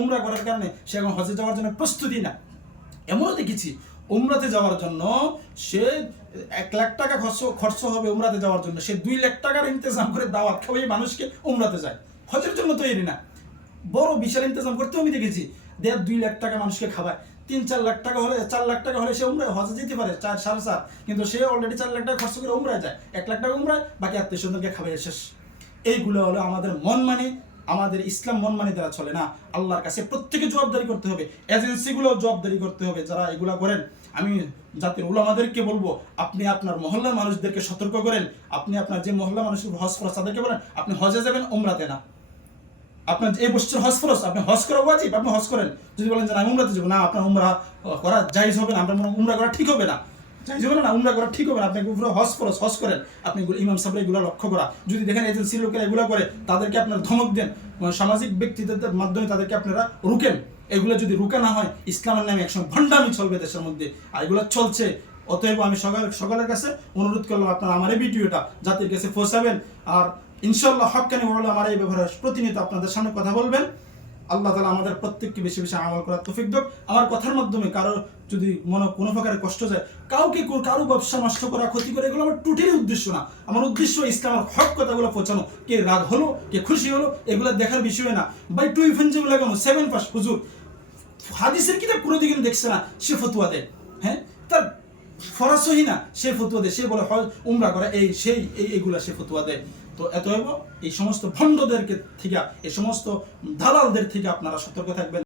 উমরা করার কারণে সে এখন হজে যাওয়ার জন্য প্রস্তুতি না। এমনও দেখেছি উমরাতে যাওয়ার জন্য সে 1 লাখ টাকা খরচ হবে উমরাতে যাওয়ার জন্য, সে 2 লাখ টাকার ইন্তজাম করে দাওয়াত খাওয়াই মানুষকে উমরাতে যায়, হজের জন্য তৈরি না। বড় বিশাল ইন্তজাম করতে আমি দেখেছি, 1.5-2 লাখ টাকা মানুষকে খাওয়ায়। 3-4 লাখ টাকা হলে 4 লাখ টাকা হলে সে উমরায় হজে যেতে পারে, 4-4.5, কিন্তু সে অলরেডি 4 লাখ টাকা খরচ করে উমরায় যায়, 1 লাখ টাকা উমরায়, বাকি আত্মীয় স্বজনকে খাওয়াই শেষ। এইগুলো হলো আমাদের মন মানি, আমাদের ইসলাম মন মানি দ্বারা চলে না। আল্লাহর কাছে প্রত্যেকে জবাবদারি করতে হবে, এজেন্সিগুলো জবাবদারি করতে হবে যারা এগুলা করেন। আমি জাতির উলামাদেরকে বলবো, আপনি আপনার মহল্লার মানুষদেরকে সতর্ক করেন, আপনি আপনার যে মহল্লা মানুষের হজ ফরজ তাদেরকে বলেন আপনি হজে যাবেন উমরাতে না। আপনার এই বছর হজ ফরজ, আপনি হজ করা ওয়াজিব, আপনি হজ করেন। যদি বলেন যে আমি উমরাতে যাবো না, আপনার উমরা করা জায়েজ হবে না, আপনার উমরা করা ঠিক হবে না, জায়েজ হবে না, উমরা করা ঠিক হবে না, আপনি পুরো হজ ফরজ হজ করেন। আপনি ইমাম সাহেব এগুলো লক্ষ্য করা, যদি দেখেন এজেন্সির লোকেরা এগুলো করে তাদেরকে আপনার ধমক দেন, সামাজিক ব্যক্তিদের মাধ্যমে তাদেরকে আপনারা রুকেন। এগুলো যদি রুকা না হয় ইসলামের নামে একসময় ভণ্ডামি চলবে দেশের মধ্যে, আর এগুলো চলছে। অতএব আমি সকলের কাছে অনুরোধ করলাম আপনারা আমার এই ভিডিওটা জাতির কাছে পৌঁছাবেন, আর ইনশাআল্লাহ হক্কানি ওয়ালা আমার এই ব্যাপারে প্রতিনিয়ত আপনাদের সামনে কথা বলবেন। আল্লাহ তাআলা আমাদের প্রত্যেককে বেশি বেশি আমল করার তৌফিক দাও। আমার কথার মাধ্যমে কারো যদি মনে কোনো প্রকারের কষ্ট যায়, কারো ব্যবসা নষ্ট করা, ক্ষতি করে, এগুলো আমার টোটালি উদ্দেশ্য না। আমার উদ্দেশ্য ইসলামের হক কথাগুলো পৌঁছানো। কে রাগ হলো, কে খুশি হলো, এগুলো দেখার বিষয় না। বাই টু ইফেন্সিভ লাগানো 7 পাস হুজুর হাদিসের কিতাব কোনো দিকে দেখছে না, সে ফতোয়া দেয়, হ্যাঁ তার ফরাসহি না, সে ফতোয়া দেয়, সে বলে উমরা করা এই সেই এইগুলা সে ফতোয়া দেয়। তো এতএব এই সমস্ত ভণ্ডদেরকে থেকে, এই সমস্ত দালালদের থেকে আপনারা সতর্ক থাকবেন।